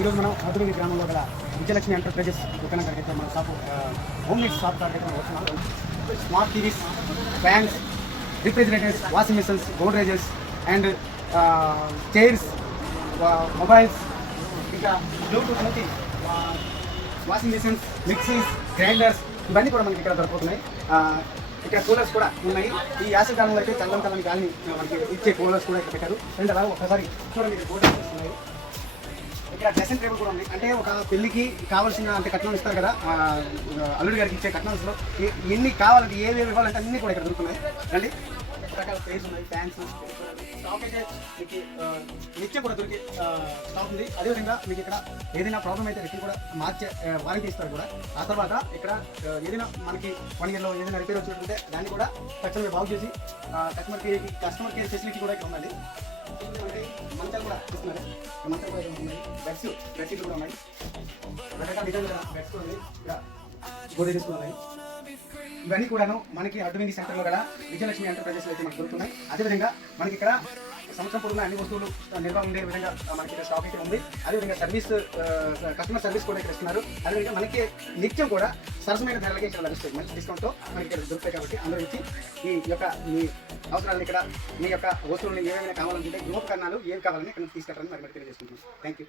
ఈరోజు మనం మధురగి గ్రామంలో గల విజయలక్ష్మి ఎంటర్ప్రైజెస్ దుకాణం కాడికి మన షాపు హోమ్ మేడ్ షాప్ కాడికి మనం వస్తున్నాం. Smart TVs, fans, refrigerators, washing machines, Godrejes and chairs, mobiles, ఇంకా బ్లూటూత్ నుంచి వాషింగ్ మిషన్స్, మిక్సీస్, గ్రైండర్స్ ఇవన్నీ కూడా మనకి ఇక్కడ దొరుకుతున్నాయి. ఇక్కడ కూలర్స్ కూడా ఉన్నాయి. ఈ యాసవి కాలంలో అయితే చల్లని కాలం గాలిని మనకి ఇచ్చే కూలర్స్ కూడా ఇక్కడ పెట్టారు. రెండు అలాగే ఒకసారి చూడండి, ఇక్కడ గోడ్రేజెస్ ఉన్నాయి. ఇక్కడ డ్రెస్సింగ్ టేబుల్ కూడా ఉంది. అంటే ఒక పెళ్లికి కావాల్సిన అంటే కట్నం ఇస్తారు కదా, అల్లుడి గారికి ఇచ్చే కట్నాల్స్లో ఎన్ని కావాలంటే ఏవేవి ఇవ్వాలంటే అన్నీ కూడా ఇక్కడ దొరుకుతున్నాయి. రండి, రకాల స్పేస్ ఉన్నాయి, ఫ్యాన్స్, స్టాక్ అయితే మీకు నిత్యం కూడా దొరికే స్టాక్ ఉంది. అదేవిధంగా మీకు ఇక్కడ ఏదైనా ప్రాబ్లం అయితే రిటర్న్ కూడా మార్చే వారంటీ ఇస్తారు కూడా. ఆ తర్వాత ఇక్కడ ఏదైనా మనకి 1 ఇయర్లో ఏదైనా రిపేర్ వచ్చినట్టుంటే దాన్ని కూడా తక్షణమే బాగు చేసి కస్టమర్ కేర్ ఫెసిలిటీ కూడా ఇక్కడ ఉందండి. అంటే మంచాలు కూడా ఇస్తున్నారు. మంచాలు కూడా ఉన్నాయి, బెడ్షీట్లు కూడా ఉన్నాయి, రకరకాల డిజైన్ బెడ్స్ కూడా ఉన్నాయి, ఇక్కడ గోడేజెస్ కూడా ఉన్నాయి. ఇవన్నీ కూడాను మనకి అడ్మినింగ్ సెంటర్లో గల విజయలక్ష్మి ఎంటర్ప్రైజెస్ అయితే మనకు దొరుకుతున్నాయి. అదేవిధంగా మనకి ఇక్కడ సంవత్సరం పొడవునా అన్ని వస్తువులు నిల్వ ఉండే విధంగా మనకి ఇక్కడ స్టాక్ అయితే ఉంది. అదేవిధంగా సర్వీస్, కస్టమర్ సర్వీస్ కూడా ఇక్కడ ఇస్తున్నారు. అదేవిధంగా మనకి నిత్యం కూడా సరసమైన ధరలకి ఇక్కడ లభిస్తాయి. మంచి డిస్కౌంట్తో మనకి ఇక్కడ దొరుకుతాయి. కాబట్టి అందరూ వచ్చి మీ అవసరాలను ఇక్కడ మీ యొక్క వస్తువులను ఏమైనా కావాలనుకుంటే గృహోపకరణాలు ఏవి కావాలని ఇక్కడ తీసుకెళ్ళాలని మరి తెలియజేసుకుంటున్నాం. Thank you.